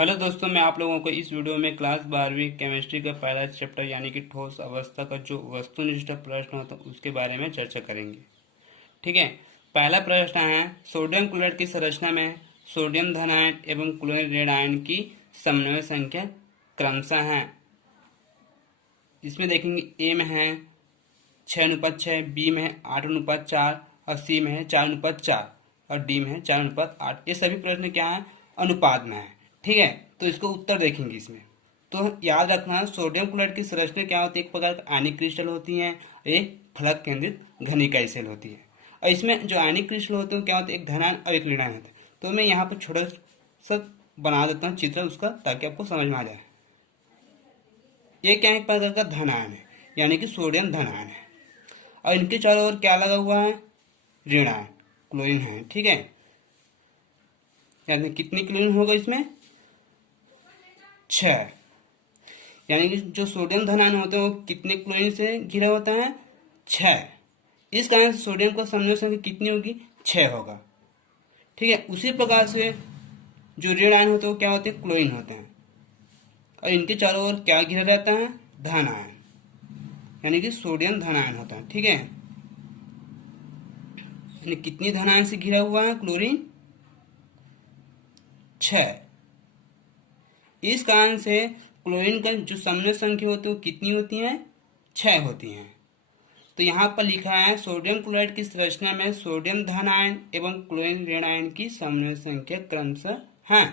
Hello दोस्तों, मैं आप लोगों को इस वीडियो में क्लास 12वीं केमिस्ट्री का पहला चैप्टर यानी कि ठोस अवस्था का जो वस्तुनिष्ठ प्रश्न होता है उसके बारे में चर्चा करेंगे। ठीक है। पहला प्रश्न है, सोडियम क्लोराइड की संरचना में सोडियम धन आयन एवं क्लोरीन ऋण आयन की समन्वय संख्या क्रमशः है। इसमें देखेंगे ए में है 6:6, बी में है 8:4 और सी में है 4:4 और डी में है 4:8। ये सभी प्रश्न क्या है? अनुपात में है। ठीक है, तो इसको उत्तर देखेंगे इसमें। तो याद रखना, सोडियम क्लोराइड की संरचना क्या होती है? एक प्रकार की आयनिक क्रिस्टल होती है, एक फलक केंद्रित घनिकाई सेल होती है। और इसमें जो आयनिक क्रिस्टल होते हैं क्या होते हैं? एक धनायन और एक ऋणायन होते हैं। तो मैं यहाँ पर छोटा सा बना देता हूँ चित्र उसका, ताकि आपको समझ में आ जाए। ये क्या है? एक प्रकार का धन आयन है, यानी कि सोडियम धन आयन है। और इनके चारों ओर क्या लगा हुआ है? ऋण आयन, क्लोरीन है। ठीक है, यानी कितनी क्लोरीन होगा इसमें? 6। यानी कि जो सोडियम धन आयन होते हैं वो कितने क्लोरीन से घिरा होता है? 6। इस कारण से सोडियम का समन्वय संख्या कितनी होगी? 6 होगा। ठीक है, उसी प्रकार से जो ऋण आयन होते हैं वो क्या होते हैं? क्लोरीन होते हैं। और इनके चारों ओर क्या घिरा रहता है? धन आयन, यानी कि सोडियम धन आयन होता है। ठीक है, यानी कितनी धन आयन से घिरा हुआ है क्लोरीन? 6। इस कारण से क्लोरीन का जो समन्वय संख्या होती है वो कितनी होती है? 6 होती हैं। तो यहाँ पर लिखा है, सोडियम क्लोराइड की संरचना में सोडियम धन आयन एवं क्लोरीन ऋण आयन की समन्वय संख्या क्रमशः है।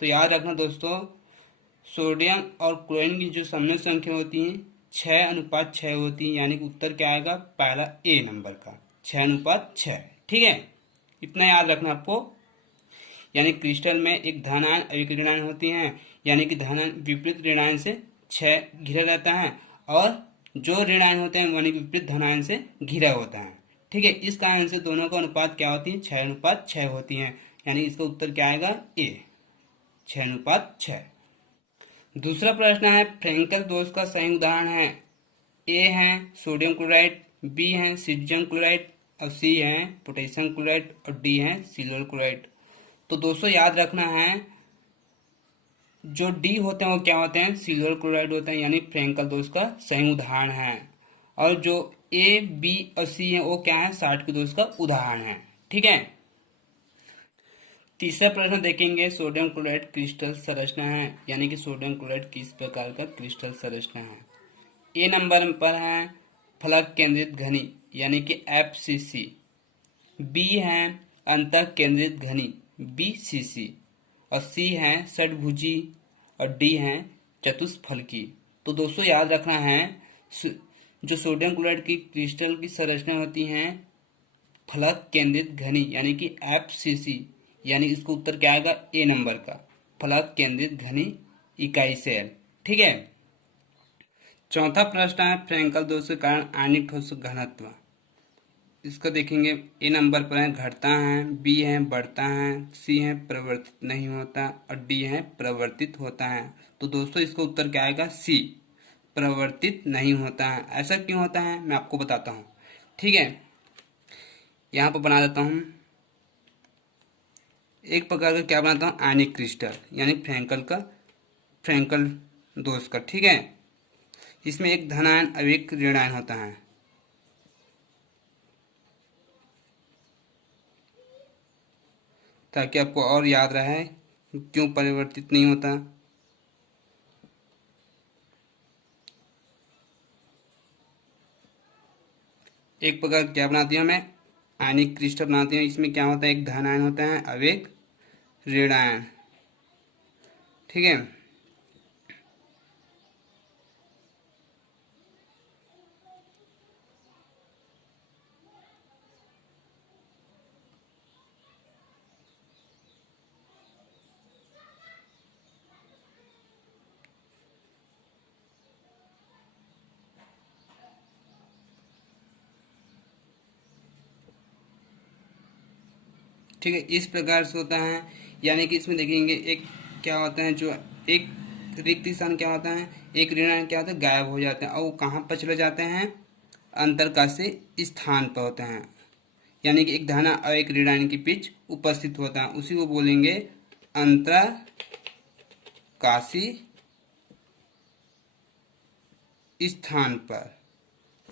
तो याद रखना दोस्तों, सोडियम और क्लोरीन की जो समन्वय संख्या होती है 6:6 होती है। यानी कि उत्तर क्या आएगा? पहला ए नंबर का 6:6। ठीक है, इतना याद रखना आपको। यानी क्रिस्टल में एक धन आयन और एक ऋण आयन होती हैं। यानी कि धन आयन विपरीत ऋण आयन से 6 घिरा रहता है, और जो ऋण आयन होते हैं यानी विपरीत धन आयन से घिरा होता है। ठीक है, इस कारण से दोनों का अनुपात क्या होती है? 6:6 होती है। यानी इसका उत्तर क्या आएगा? ए, 6:6। दूसरा प्रश्न है, फ्रेंकल दोष का सही उदाहरण है। ए है सोडियम क्लोराइड, बी है सीजियम क्लोराइड और सी है पोटेशियम क्लोराइड और डी है सिल्वर क्लोराइड। तो दोस्तों याद रखना है, जो डी होते हैं वो क्या होते हैं? सिल्वर क्लोराइड होते हैं, यानी फ्रेंकल दोष का सही उदाहरण है। और जो ए, बी और सी है वो क्या है? साठ दोष का उदाहरण है। ठीक है। तीसरा प्रश्न देखेंगे, सोडियम क्लोराइड क्रिस्टल संरचना है, यानी कि सोडियम क्लोराइड किस प्रकार का क्रिस्टल संरचना है? ए नंबर पर है फलक केंद्रित घनी, यानी कि FCC। बी है अंतः केंद्रित घनी, BCC। और सी है षटभुजी और डी है चतुष्फलकी। तो दोस्तों याद रखना है, जो सोडियम क्लोराइड की क्रिस्टल की संरचना होती है फलक केंद्रित घनी, यानी कि FCC। यानी इसको उत्तर क्या आएगा? ए नंबर का फलक केंद्रित घनी इकाई सेल। ठीक है। चौथा प्रश्न है, फ्रेंकल दोष के कारण आयनिक ठोस घनत्व। इसको देखेंगे, ए नंबर पर है घटता है, बी है बढ़ता है, सी है परिवर्तित नहीं होता और डी है परिवर्तित होता है। तो दोस्तों इसका उत्तर क्या आएगा? सी, परिवर्तित नहीं होता है। ऐसा क्यों होता है मैं आपको बताता हूँ। ठीक है, यहाँ पर बना देता हूँ एक प्रकार का, क्या बनाता हूँ? आयनिक क्रिस्टल, यानी फ्रेंकल दोष का। ठीक है, इसमें एक धनायन और एक ऋणायन होता है। ताकि आपको और याद रहे क्यों परिवर्तित नहीं होता। एक प्रकार क्या बनाती हूँ मैं? आयनिक क्रिस्टल बनाती हूँ। इसमें क्या होता है? एक धन आयन होता है और एक ऋण आयन। ठीक है, ठीक है, इस प्रकार से होता है। यानी कि इसमें देखेंगे एक क्या होता है, जो एक रिक्त स्थान क्या होता है, एक ऋण आयन क्या होता है? गायब हो जाते हैं, और वो कहाँ पर चले जाते हैं? अंतरकाशीय स्थान पर होते हैं। यानी कि एक धन और एक ऋण आयन के बीच उपस्थित होता है, उसी को बोलेंगे अंतराकाशीय काशी स्थान पर,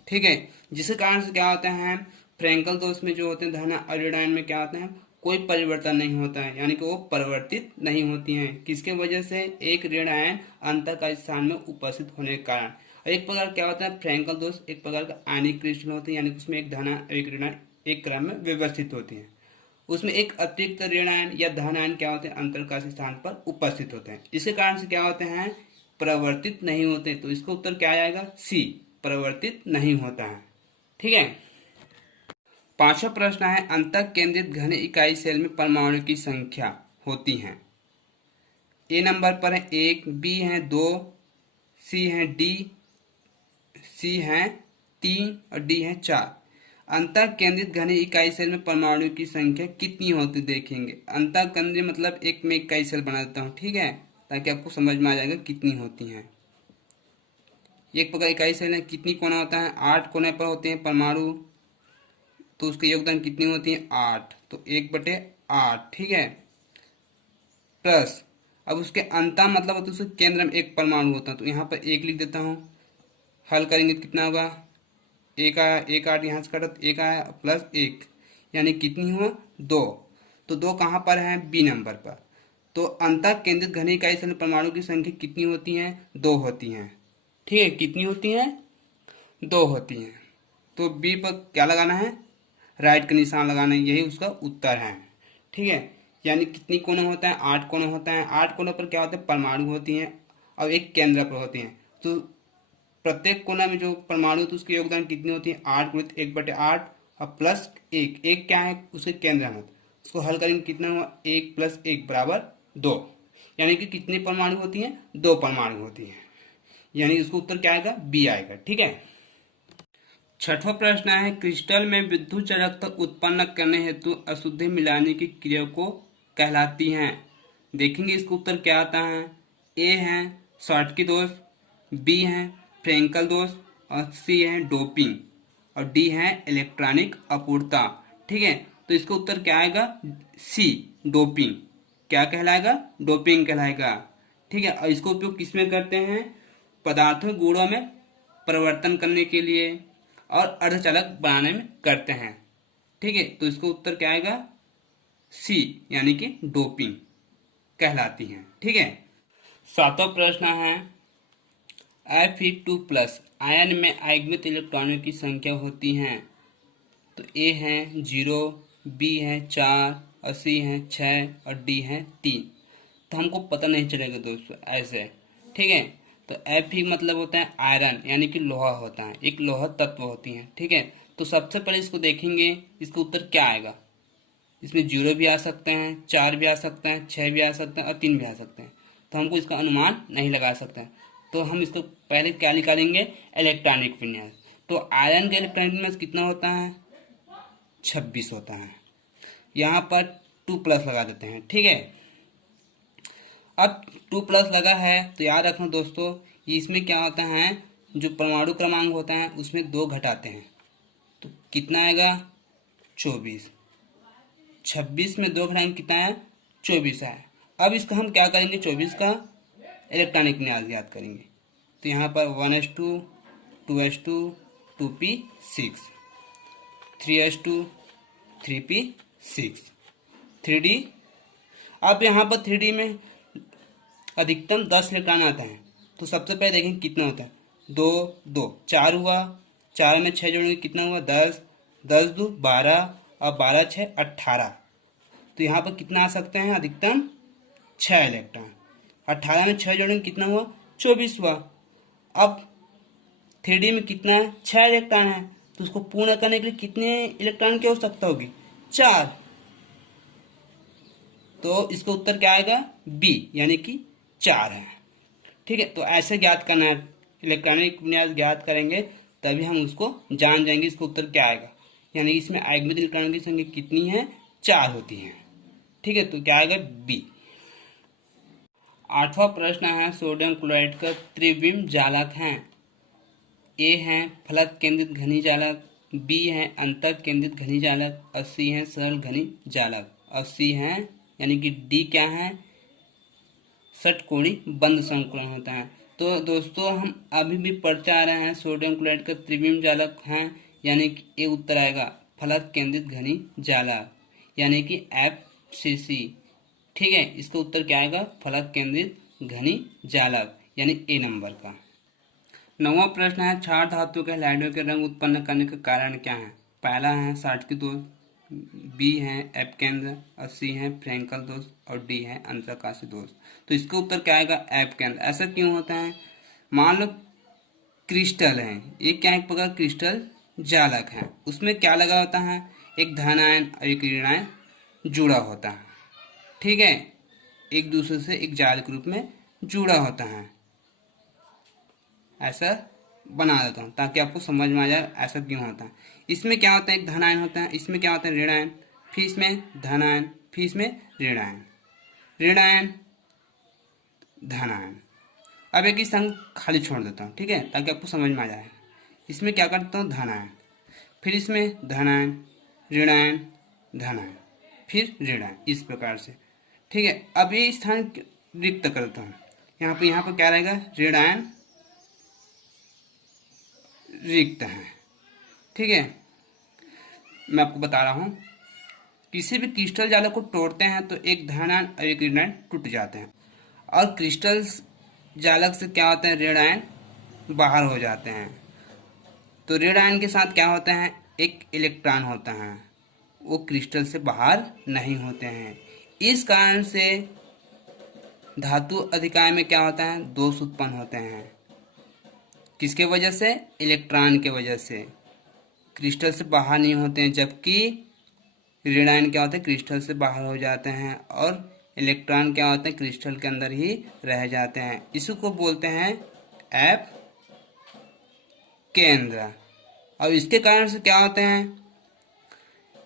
ठीक है। जिसके कारण से क्या होता है, फ्रैंकल दोष में जो होते हैं धन आयोडाइन में क्या होता है, कोई परिवर्तन नहीं होता है, यानी कि वो परिवर्तित नहीं होती हैं। किसके वजह से, एक ऋण आयन अंतःकाश स्थान में उपस्थित होने के कारण। और एक प्रकार क्या होता है, फ्रैंकल दोष एक प्रकार का आयनिक क्रिस्टल होते हैं, यानी कि उसमें एक धन एक ऋण एक क्रम में व्यवस्थित होती है। उसमें एक अतिरिक्त ऋण आयन या धन आयन क्या होते हैं, अंतरकाशी स्थान पर उपस्थित होते हैं। इसके कारण से क्या होते हैं, परिवर्तित नहीं होते। तो इसका उत्तर क्या आएगा, सी, परिवर्तित नहीं होता है, ठीक है। पांचवा प्रश्न है, अंतः केंद्रित घन इकाई सेल में परमाणु की संख्या होती है। ए नंबर पर है 1, बी है 2, सी है डी, सी है 3 और डी है 4। अंतः केंद्रित घन इकाई सेल में परमाणु की संख्या कितनी होती देखेंगे। अंतः केंद्रीय मतलब एक में इकाई सेल बना देता हूँ, ठीक है, ताकि आपको समझ में आ जाएगा कितनी होती हैं। एक प्रकार इकाई सेल है, कितनी कोना होता है, 8 कोने पर होते हैं परमाणु, तो उसके योगदान कितनी होती है, 8, तो 1/8, ठीक है। प्लस अब उसके अंतः मतलब तो उसके केंद्र में एक परमाणु होता है, तो यहाँ पर 1 लिख देता हूँ। हल करेंगे तो कितना होगा, 1 आया, 1 8 यहाँ से कटा तो 1 आया प्लस 1, यानी कितनी हुआ, 2। तो 2 कहाँ पर है, बी नंबर पर। तो अंतः केंद्रित घन इकाई सेल परमाणु की संख्या कितनी होती है, 2 होती हैं, ठीक है। कितनी होती हैं, 2 होती हैं। तो बी पर क्या लगाना है, राइट का निशान लगाना है, यही उसका उत्तर है, ठीक है। यानी कितनी कोने होता है, 8 कोने होता है। 8 कोनों पर क्या होता है, परमाणु होती हैं और एक केंद्र पर होती हैं। तो प्रत्येक कोना में जो परमाणु तो उसके योगदान कितनी होती है, 8 गुणित 1/8 और प्लस 1। एक क्या है, उसके केंद्र में, उसको हल करेंगे कितना हुआ, 1 + 1 = 2, यानी कि कितनी परमाणु होती हैं, 2 परमाणु होती हैं, यानी इसको उत्तर क्या आएगा, बी आएगा, ठीक है। छठवां प्रश्न है, क्रिस्टल में विद्युत चालकता उत्पन्न करने हेतु अशुद्धि मिलाने की क्रिया को कहलाती हैं। देखेंगे इसका उत्तर क्या आता है। ए है शॉर्टकी दोष, बी है फ्रैंकल दोष और सी है डोपिंग और डी है इलेक्ट्रॉनिक अपूर्णता, ठीक है। तो इसका उत्तर क्या आएगा, सी, डोपिंग। क्या कहलाएगा, डोपिंग कहलाएगा, ठीक है। और इसको उपयोग किसमें करते हैं, पदार्थों गुणों में परिवर्तन करने के लिए और अर्धचालक बनाने में करते हैं, ठीक है। तो इसका उत्तर क्या आएगा, सी, यानी कि डोपिंग कहलाती है, ठीक है। सातवां प्रश्न है, Fe2+ आयन में आयनिक इलेक्ट्रॉनों की संख्या होती है। तो ए है 0, बी है 4 और सी है 6 और डी है 3। तो हमको पता नहीं चलेगा दोस्तों ऐसे, ठीक है। तो Fe मतलब होता है आयरन, यानी कि लोहा होता है, एक लोहा तत्व होती है, ठीक है। तो सबसे पहले इसको देखेंगे, इसका उत्तर क्या आएगा। इसमें 0 भी आ सकते हैं, 4 भी आ सकते हैं, 6 भी आ सकते हैं और 3 भी आ सकते हैं। तो हमको इसका अनुमान नहीं लगा सकते हैं। तो हम इसको पहले क्या निकालेंगे, इलेक्ट्रॉनिक विन्यास। तो आयरन का इलेक्ट्रॉनिक विन्यास कितना होता है, 26 होता है। यहाँ पर 2+ लगा देते हैं, ठीक है। अब 2+ लगा है तो याद रखना दोस्तों, इसमें क्या होता है, जो परमाणु क्रमांक होता है उसमें 2 घटाते हैं, तो कितना आएगा, 24। 26 में 2 घटाएंगे कितना है, 24 है। अब इसका हम क्या करेंगे, 24 का इलेक्ट्रॉनिक विन्यास याद करेंगे। तो यहाँ पर 1s2 2s2 2p6 3s2 3p6 3d। अब यहाँ पर 3d में अधिकतम 10 इलेक्ट्रॉन आता है। तो सबसे पहले देखेंगे कितना होता है, 2 2 4 हुआ, 4 में 6 जोड़ेंगे कितना हुआ, 10 10 2 12 और 12 6 18। तो यहाँ पर कितना आ सकते हैं, अधिकतम 6 इलेक्ट्रॉन। 18 में 6 जोड़ेंगे कितना हुआ, 24 हुआ। अब 3D में कितना है, 6 इलेक्ट्रॉन है, तो उसको पूर्ण करने के लिए कितने इलेक्ट्रॉन की आवश्यकता होगी, 4। तो इसका उत्तर क्या आएगा, बी, यानी कि 4 है, ठीक है। तो ऐसे ज्ञात करना है, इलेक्ट्रॉनिक विन्यास ज्ञात करेंगे तभी हम उसको जान जाएंगे इसका उत्तर क्या आएगा। यानी इसमें आयनिक इलेक्ट्रॉनों की संख्या कितनी है, 4 होती है, ठीक है। तो क्या आएगा, बी। आठवां प्रश्न है, सोडियम क्लोराइड का त्रिविम जालक है। ए है फलक केंद्रित घनी जालक, बी है अंतर केंद्रित घनी जालक और सी है सरल घनी जालक और सी है, यानी कि डी क्या है, षटकोणी बंद संकुलन होता है। तो दोस्तों हम अभी भी पढ़ते आ रहे हैं सोडियम क्लोराइड का त्रिविम जालक है, यानी कि ये उत्तर आएगा फलक केंद्रित घनी जालक, यानी कि FCC। ठीक है, इसका उत्तर क्या आएगा? फलक केंद्रित घनी जालक, यानी ए नंबर का। 9वां प्रश्न है क्षार धातु के हैलाइडों के रंग उत्पन्न करने का कारण क्या है? पहला है साटकी दोष, बी है एपकेंद्र और सी है फ्रेंकल दोष और डी है अंतरकाशी दोष। तो इसका उत्तर क्या आएगा? एपकेंद्र। ऐसा क्यों होता है? मान लो क्रिस्टल है, ये क्या एक प्रकार क्रिस्टल जालक है, उसमें क्या लगा होता है? एक धन आयन और एक ऋण आयन जुड़ा होता है। ठीक है, एक दूसरे से एक जाल के रूप में जुड़ा होता है। ऐसा बना देता हूँ ताकि आपको समझ में आ जाए ऐसा क्यों होता है। इसमें क्या होता है? एक धन आयन होता है, इसमें क्या होता है? ऋण आयन, फिर इसमें धन आयन, फिर इसमें ऋण आयन, ऋण आयन धन आयन। अब एक ही संग खाली छोड़ देता हूँ, ठीक है, ताकि आपको समझ में आ जाए। इसमें क्या करता हूँ? धन आयन, फिर इसमें धन आयन, ऋण आयन, धन आयन, फिर ऋण आयन, इस प्रकार से। ठीक है, अब ये स्थान रिक्त करता हूँ। यहाँ पर क्या रहेगा? ऋण आयन रिक्त है। ठीक है, मैं आपको बता रहा हूं, किसी भी क्रिस्टल जालक को तोड़ते हैं तो एक धन आयन और एक ऋण आयन टूट जाते हैं, और क्रिस्टल जालक से क्या होता है? ऋण आयन बाहर हो जाते हैं। तो ऋण आयन के साथ क्या होता है? एक इलेक्ट्रॉन होता है, वो क्रिस्टल से बाहर नहीं होते हैं। इस कारण से धातु अधिकाय में क्या होता है? दोष उत्पन्न होते हैं। किसके वजह से? इलेक्ट्रॉन के वजह से, क्रिस्टल से बाहर नहीं होते हैं, जबकि ऋण आयन क्या होते हैं? क्रिस्टल से बाहर हो जाते हैं, और इलेक्ट्रॉन क्या होते हैं? क्रिस्टल के अंदर ही रह जाते हैं। इसी को बोलते हैं एप केंद्र। और इसके कारण से क्या होते हैं?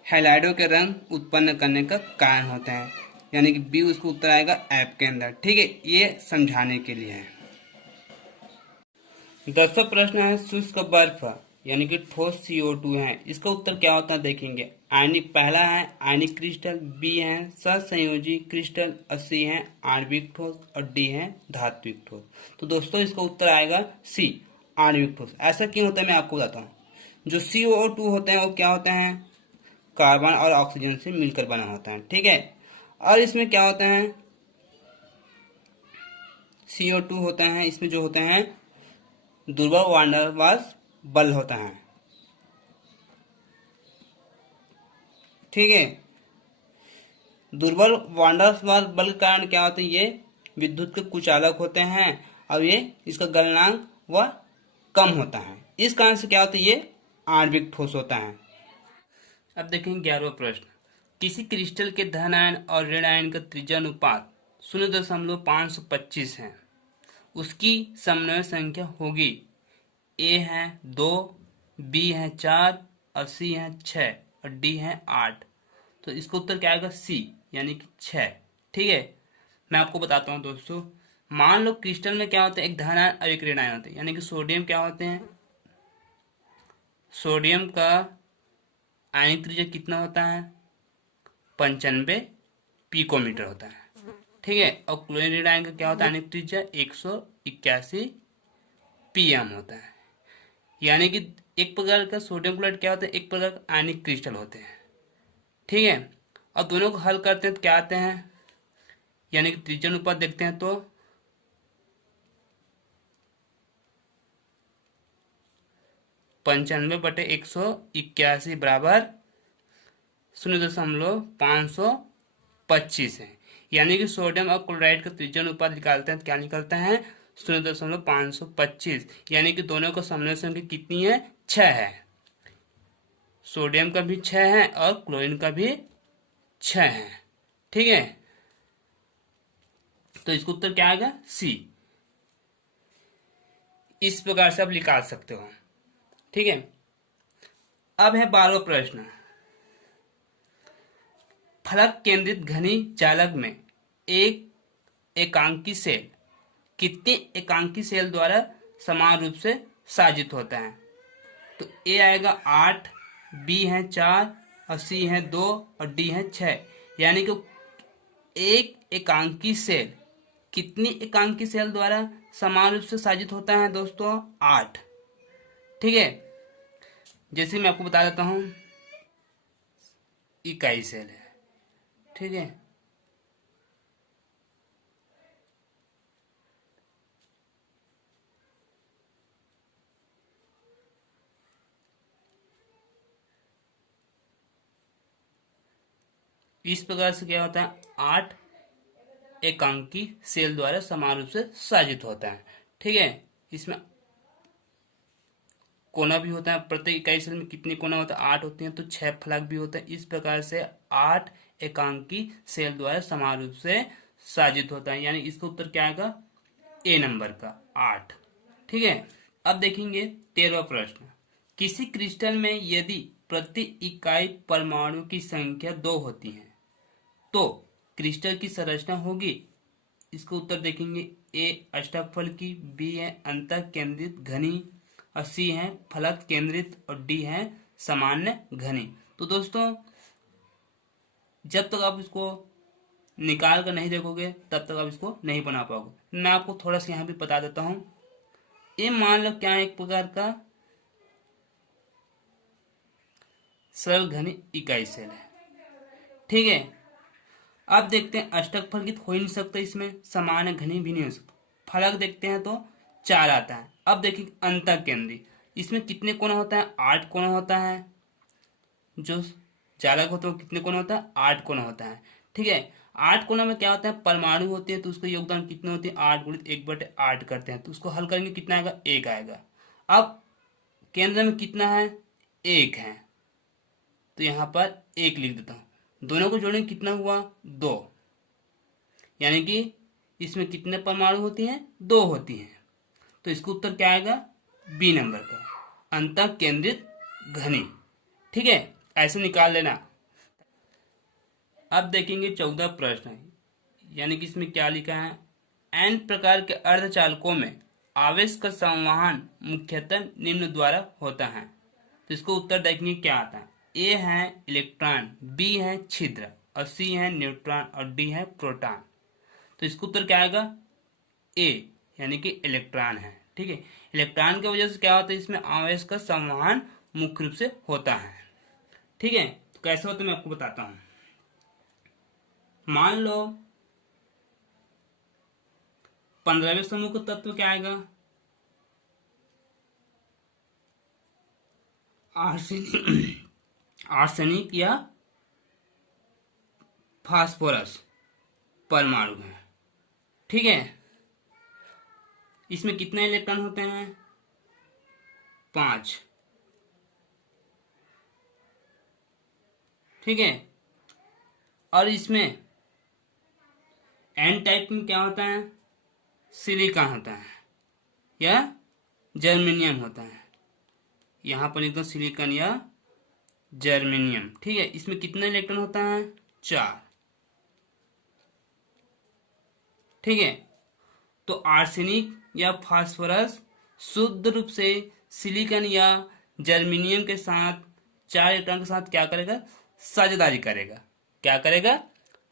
हैलाइडों के रंग उत्पन्न करने का कारण होते हैं, यानी कि बी उसको उत्तर आएगा एप केंद्र। ठीक है, ये समझाने के लिए है। 10वां प्रश्न है शुष्क बर्फ यानी कि ठोस CO2 है, इसका उत्तर क्या होता है? देखेंगे। आयनिक, पहला है आयनिक क्रिस्टल, बी है सहसंयोजी क्रिस्टल और सी है आणविक ठोस और डी है धात्विक ठोस। तो दोस्तों इसका उत्तर आएगा सी आणविक ठोस। ऐसा क्यों होता है मैं आपको बताता हूँ। जो CO2 होते हैं वो क्या होते हैं? कार्बन और ऑक्सीजन से मिलकर बना होता है। ठीक है, और इसमें क्या होता है? CO2 होता है, इसमें जो होते हैं दुर्बल वान डेर वाल्स बल होता है। ठीक है, दुर्बल वान डेर वाल्स बल के कारण क्या होते हैं? ये विद्युत के कुचालक होते हैं, और ये इसका गलनांक व कम होता है। इस कारण से क्या होता है? ये आणविक ठोस होता है। अब देखेंगे 11वां प्रश्न। किसी क्रिस्टल के धन आयन और ऋण आयन का त्रिज्या अनुपात 0.525 है, उसकी समन्वय संख्या होगी। ए है 2, बी है 4 और सी है 6 और डी है 8। तो इसका उत्तर क्या आएगा? सी, यानी कि 6। ठीक है, मैं आपको बताता हूँ दोस्तों। मान लो क्रिस्टल में क्या होता है? एक धन आयन और एक ऋण आयन होते हैं, यानी कि सोडियम क्या होते हैं? सोडियम का आयनिक त्रिज्या कितना होता है? 95 पिकोमीटर होता है। ठीक है, और क्लोरीन ऋण आयन का क्या होता है? आयनिक त्रिज्या 181 PM होता है। यानी कि एक प्रकार का सोडियम क्लोराइड क्या होता है? एक प्रकार का आयनिक क्रिस्टल होते हैं। ठीक है, और दोनों को हल करते हैं तो क्या आते हैं? यानी कि त्रिज्या अनुपात देखते हैं तो 95/181 बराबर 0.525 है। यानी कि सोडियम और क्लोराइड का त्रिज्या अनुपात निकालते हैं तो क्या निकलता है? 0.525। यानी कि दोनों का समन्वय संख्या कितनी है? 6 है। सोडियम का भी 6 है और क्लोरीन का भी 6 है। ठीक है, तो इसका उत्तर क्या आएगा? सी। इस प्रकार से आप निकाल सकते हो। ठीक है, अब है 12वां प्रश्न। फलक केंद्रित घनी जालक में एक एकांकी सेल कितने एकांकी सेल द्वारा समान रूप से साजित होता है? तो ए आएगा 8, बी है 4 और सी है 2 और डी है 6। यानी कि एक एकांकी सेल कितनी एकांकी सेल द्वारा समान रूप से साजित होता है दोस्तों? 8। ठीक है, जैसे मैं आपको बता देता हूं, इकाई सेल है। ठीक है, इस प्रकार से क्या होता है, 8 एकांकी सेल द्वारा समान रूप से साजित होता है। ठीक है, इसमें कोना भी होता है। प्रत्येक इकाई सेल में कितने कोना होता है? 8 होती हैं, तो 6 फलक भी होता है। इस प्रकार से 8 एकांकी सेल द्वारा समान रूप से साजित होता है, यानी इसका उत्तर क्या आएगा? ए नंबर का 8। ठीक है, अब देखेंगे 13वां प्रश्न। किसी क्रिस्टल में यदि प्रति इकाई परमाणु की संख्या 2 होती है तो क्रिस्टल की संरचना होगी। इसका उत्तर देखेंगे, ए अष्टक की, बी है अंतः केंद्रित घनी, और सी है फलक केंद्रित, और डी है सामान्य घनी। तो दोस्तों जब तक आप इसको निकाल कर नहीं देखोगे तब तक आप इसको नहीं बना पाओगे। मैं आपको थोड़ा सा यहाँ भी बता देता हूँ। ये मान लो क्या है, एक प्रकार का सरल घनी इकाई सेल है। ठीक है, अब देखते हैं अष्टक फलकित हो ही नहीं सकता, इसमें समान घनी भी नहीं हो सकता। फलक देखते हैं तो 4 आता है। अब देखिए अंतः केंद्री, इसमें कितने कोना होता है? 8 कोना होता है। जो चालक होता है कितने कोना होता है? 8 कोना होता है। ठीक है, 8 कोना में क्या होता है? परमाणु होती है, तो उसका योगदान कितने होती है? 8 गुणित 1/8 करते हैं, तो उसको हल करेंगे कितना आएगा? 1 आएगा। अब केंद्र में कितना है? 1 है, तो यहां पर 1 लिख देता हूं। दोनों को जोड़ेंगे कितना हुआ? 2, यानी कि इसमें कितने परमाणु होती हैं? 2 होती हैं। तो इसका उत्तर क्या आएगा? बी नंबर का, अंतः केंद्रित घनी। ठीक है, ऐसे निकाल लेना। अब देखेंगे 14 प्रश्न, यानी कि इसमें क्या लिखा है? एन प्रकार के अर्धचालकों में आवेश का संवहन मुख्यतः निम्न द्वारा होता है। तो इसको उत्तर देखेंगे क्या आता है। ए है इलेक्ट्रॉन, बी है छिद्र, और सी है न्यूट्रॉन, और डी है प्रोटॉन। तो इसका उत्तर क्या आएगा? ए, यानी कि इलेक्ट्रॉन है। ठीक है, इलेक्ट्रॉन की वजह से क्या होता है? इसमें आवेश का संवहन मुख्य रूप से होता है। ठीक है, तो कैसे होता है मैं आपको बताता हूं। मान लो 15वें समूह का तत्व क्या आएगा? आर्सेनिक आर्सेनिक या फास्फोरस परमाणु है। ठीक है, इसमें कितने इलेक्ट्रॉन होते हैं? 5। ठीक है, और इसमें एन टाइप में क्या होता है? सिलिकॉन होता है या जर्मेनियम होता है। यहां पर लिख दो सिलिकॉन या जर्मेनियम। ठीक है, इसमें कितने इलेक्ट्रॉन होता है? 4। ठीक है, तो आर्सेनिक या फास्फोरस शुद्ध रूप से सिलिकॉन या जर्मेनियम के साथ 4 इलेक्ट्रॉन के साथ क्या करेगा? साझेदारी करेगा। क्या करेगा?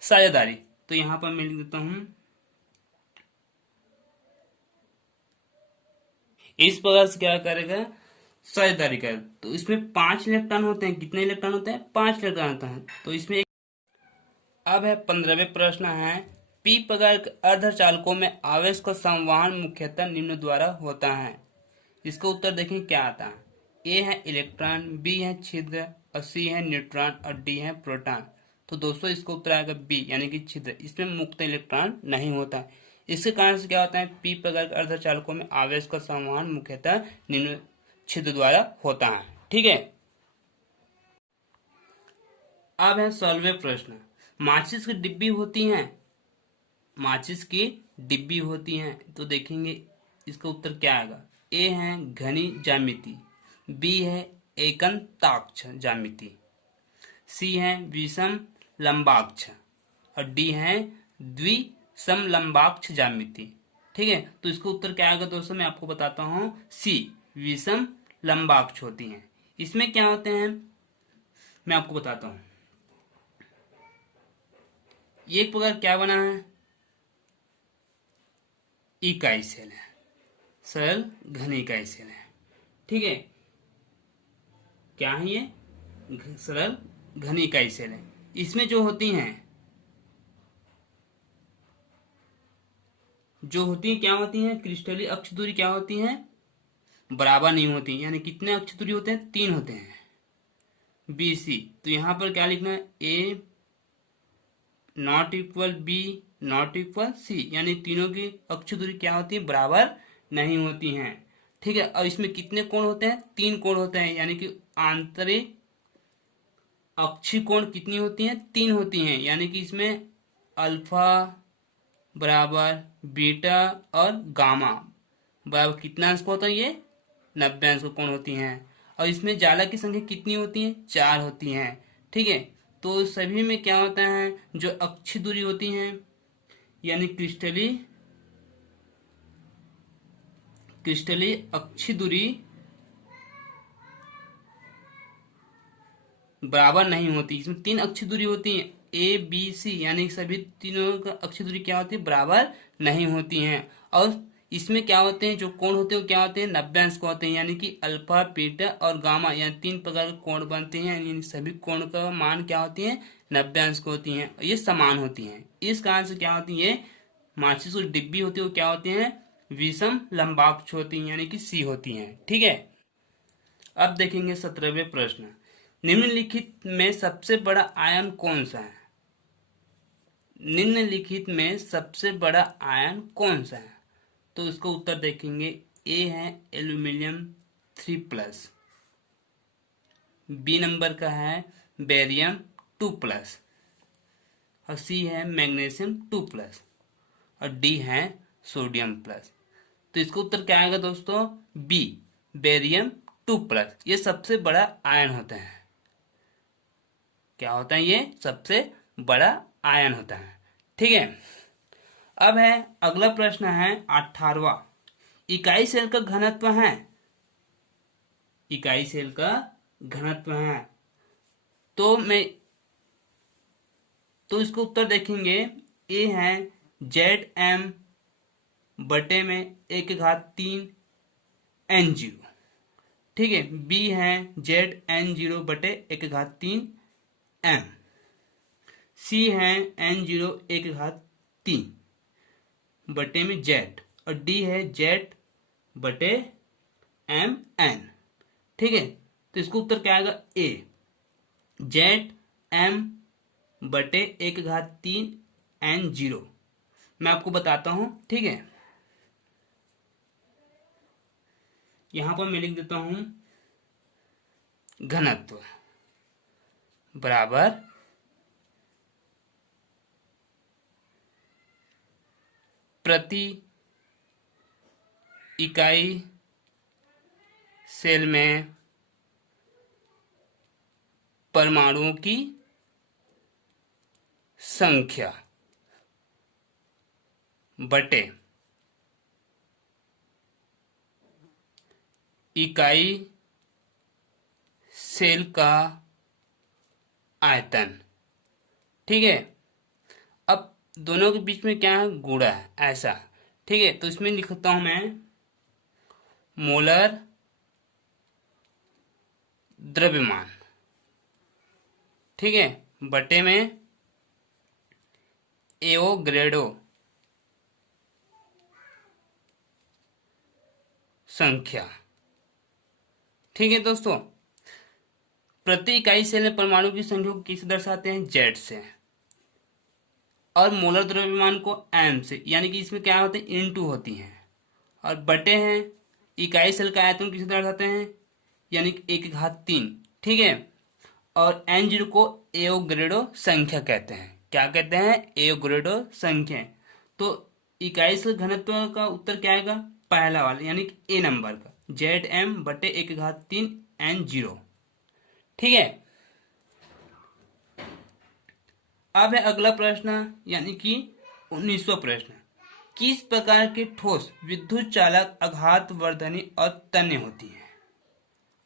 साझेदारी। तो यहां पर मैं लिख देता हूं, इस प्रकार से क्या करेगा? साझेदारी करेगा। तो इसमें 5 इलेक्ट्रॉन होते हैं। कितने इलेक्ट्रॉन होते हैं? 5 इलेक्ट्रॉन होता है। तो इसमें अब है 15वें प्रश्न है, पी प्रकार के अर्धचालकों में आवेश का संवहन मुख्यतः निम्न द्वारा होता है। इसका उत्तर देखें क्या आता है। ए है इलेक्ट्रॉन, बी है छिद्र, और सी है न्यूट्रॉन, और डी है प्रोटॉन। तो दोस्तों इसका उत्तर आएगा बी, यानी कि छिद्र। इसमें मुक्त इलेक्ट्रॉन नहीं होता। इसके कारण से क्या होता है? पी प्रकार के अर्धचालकों में आवेश का संवहन मुख्यतः निम्न छिद्र द्वारा होता है। ठीक है, अब है 16वें प्रश्न। माचिस की डिब्बी होती हैं, माचिस की डिब्बी होती हैं, तो देखेंगे इसका उत्तर क्या आएगा। ए है घनी ज्यामिति, बी है एकंताक्ष ज्यामिति, सी है विषम लंबाक्ष, और डी है द्विसमलंबाक्ष ज्यामिति। ठीक है, तो इसका उत्तर क्या आएगा दोस्तों? मैं आपको बताता हूं, सी विषम लंबाक्ष होती हैं। इसमें क्या होते हैं मैं आपको बताता हूं। एक प्रकार क्या बना है? इकाई सेल है, सरल घन इकाई सेल है। ठीक है, क्या है ये? सरल घन इकाई सेल है। इसमें जो होती हैं क्या होती हैं? क्रिस्टलीय अक्ष दूरी क्या होती है? बराबर नहीं होती। यानी कितने अक्ष दूरी होते हैं? 3 होते हैं, बी सी। तो यहां पर क्या लिखना है? A not equal B not equal C, यानी तीनों की अक्ष दूरी क्या होती है? बराबर नहीं होती हैं। ठीक है, और इसमें कितने कोण होते हैं? 3 कोण होते हैं, यानी कि आंतरिक अक्षीय कोण कितनी होती हैं? 3 होती हैं। यानी कि इसमें अल्फा बराबर बीटा और गामा बराबर कितना अंश होता है? ये 90 अंश कोण होती हैं। और इसमें ज्वाला की संख्या कितनी होती है? 4 होती हैं। ठीक है, तो सभी में क्या होता है? जो अक्षीय दूरी होती हैं, यानी क्रिस्टलीय अक्षीय दूरी बराबर नहीं होती। इसमें 3 अक्षीय दूरी होती है, ए बी सी, यानी सभी तीनों का अक्षीय दूरी क्या होती है? बराबर नहीं होती हैं। और इसमें क्या होते हैं? जो कोण होते हैं वो क्या होते हैं? 90 अंश को होते हैं। यानी कि अल्फा बीटा और गामा, यानी 3 प्रकार के कोण बनते हैं। यानी सभी कोण का मान क्या होती है? 90 अंश को होती हैं। ये समान होती हैं। इस कारण से क्या होती है? माचिस की डिब्बी होती है वो क्या होती है? विषम लंबाक्ष होती है, यानी कि सी होती हैं। ठीक है, अब देखेंगे 17वें प्रश्न। निम्नलिखित में सबसे बड़ा आयन कौन सा है? निम्नलिखित में सबसे बड़ा आयन कौन सा है? तो इसको उत्तर देखेंगे। ए है एल्यूमिनियम 3+, बी नंबर का है बेरियम 2+, और सी है मैग्नीशियम 2+, और डी है सोडियम प्लस। तो इसका उत्तर क्या आएगा दोस्तों? B barium 2+। ये सबसे बड़ा आयन होता है। क्या होता है? ये सबसे बड़ा आयन होता है। ठीक है, अब है अगला प्रश्न है 18वां। इकाई सेल का घनत्व है। इकाई सेल का घनत्व है। तो इसको उत्तर देखेंगे। ए है ZM बटे में 1/3 N0। ठीक है, बी है ZN0 बटे 1/3 M। सी है N0 1/3 बटे में Z, और डी है Z बटे MN। ठीक है, तो इसको उत्तर क्या आएगा? ए ZM बटे 1/3 N0। मैं आपको बताता हूं। ठीक है, यहां पर मैं लिख देता हूं घनत्व बराबर प्रति इकाई सेल में परमाणुओं की संख्या बटे इकाई सेल का आयतन। ठीक है, अब दोनों के बीच में क्या है? गुणा है, ऐसा। ठीक है, तो इसमें लिखता हूं मैं मोलर द्रव्यमान। ठीक है, बटे में एवोग्रेडो संख्या। ठीक है दोस्तों, प्रति इकाई सेल में परमाणु की संख्या को किससे दर्शाते हैं? जेड से, और मोलर द्रव्यमान को एम से। यानी कि इसमें क्या होते हैं? इनटू होती हैं, और बटे हैं इकाई सेल का आयतन किसे दर्शाते हैं? यानी कि 1/3। ठीक है, और N0 को एवोग्रेडो संख्या कहते हैं। क्या कहते हैं? एवोग्रेडो संख्या। तो इकाई सेल घनत्व का उत्तर क्या आएगा? पहला वाला, यानी कि ए नंबर का, ZM बटे 1/3 N0। ठीक है, अब है अगला प्रश्न, यानी कि 19वां प्रश्न। किस प्रकार के ठोस विद्युत चालक आघातवर्धनी और तन्य होती है?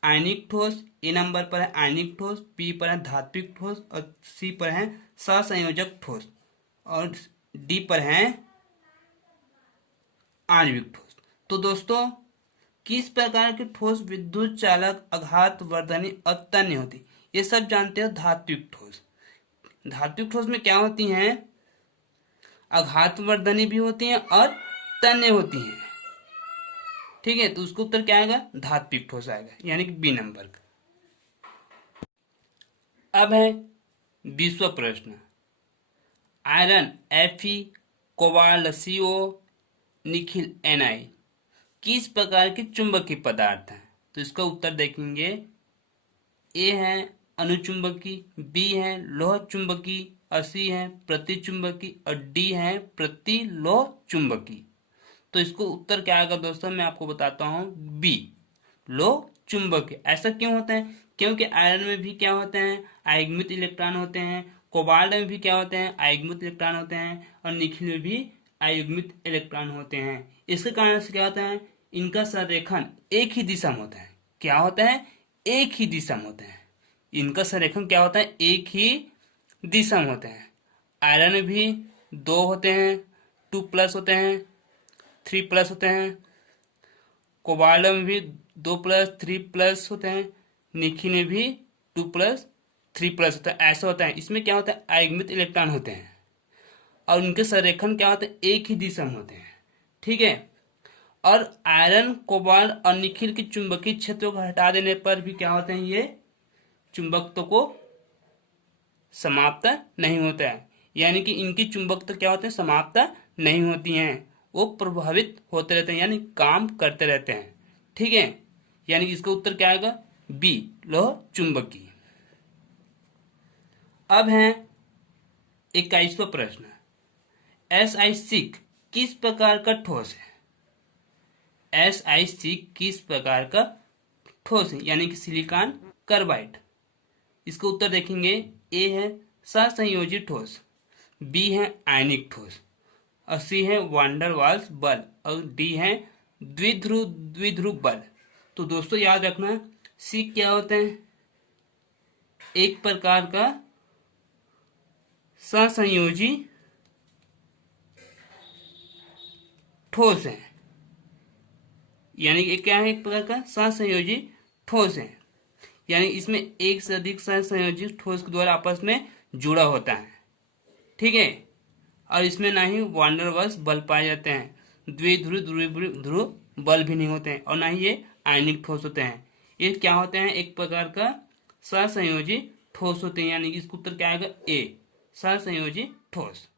आयनिक ठोस ए नंबर पर है आयनिक ठोस, बी पर है धात्विक ठोस, और सी पर है सहसंयोजक ठोस, और डी पर है आणविक ठोस। तो दोस्तों किस प्रकार के ठोस विद्युत चालक, आघात वर्धनी और तन्य होती, ये सब जानते हो धात्विक ठोस। धात्विक ठोस में क्या होती हैं, आघात वर्धनी भी होती हैं और तन्य होती हैं। ठीक है, तो उसका उत्तर क्या आएगा, धात्विक ठोस आएगा, यानी कि बी नंबर का। अब है 20वां प्रश्न, iron Fe, cobalt CO, Nikhil Na किस प्रकार के चुंबकीय पदार्थ हैं। तो इसका उत्तर देखेंगे, ए है अनुचुंबकी, बी है लोह चुंबकी, और सी है प्रतिचुंबकी, और डी है प्रतिलोह चुंबकी। तो इसको उत्तर क्या आएगा दोस्तों, मैं आपको बताता हूं, बी लोह चुंबकी। ऐसा क्यों होता है, क्योंकि आयरन में भी क्या होते हैं, आयुग्मित इलेक्ट्रॉन होते हैं, कोबाल्ट में भी क्या होते हैं, आयुग्मित इलेक्ट्रॉन होते हैं, और निखिल में भी आयुग्मित इलेक्ट्रॉन होते हैं। इसके कारण से क्या होता है, इनका संरेखण एक ही दिशा में होता है। क्या होता है, एक ही दिशा में होता है। इनका संरेखण क्या होता है, एक ही दिशा में होते हैं। आयरन में भी 2 होते हैं, 2+ होते हैं, 3+ होते हैं। कोबाल्ट में भी 2+, 3+ होते हैं। निखिल में भी 2+, 3+ होता है। ऐसा होता है, इसमें क्या होता है, आयुग्मित इलेक्ट्रॉन होते हैं और उनके संरेखण क्या होते हैं, एक ही दिशा में होते हैं। ठीक है, और आयरन, कोबाल्ट और निखिल के चुंबकीय क्षेत्रों को हटा देने पर भी क्या होते हैं, ये चुंबकत्व को समाप्त नहीं होता है, यानी कि इनकी चुंबकत्व क्या होते हैं, समाप्त नहीं होती हैं, वो प्रभावित होते रहते हैं, यानी काम करते रहते हैं। ठीक है, यानी कि इसका उत्तर क्या आएगा, बी लोह चुंबकी। अब है 21वां प्रश्न, SiC किस प्रकार का ठोस है। SiC किस प्रकार का ठोस है, यानी कि सिलिकॉन कार्बाइड। इसका उत्तर देखेंगे, ए है सहसंयोजी ठोस, बी है आयनिक ठोस, और सी है वांडर वाल्स बल, और डी है द्विध्रुव बल। तो दोस्तों याद रखना, सी क्या होते हैं, एक प्रकार का सहसंयोजी ठोस है, यानी कि क्या है, एक प्रकार का सहसंयोजी ठोस है, यानी इसमें एक से अधिक सहसंयोजी ठोस के द्वारा आपस में जुड़ा होता है। ठीक है, और इसमें ना ही वांडर वाल्स बल पाए जाते हैं, द्विध्रुव बल भी नहीं होते हैं, और ना ही ये आयनिक ठोस होते हैं। ये क्या होते हैं, एक प्रकार का सहसंयोजी ठोस होते हैं, यानी कि इसका उत्तर क्या आएगा, ए सहसंयोजी ठोस।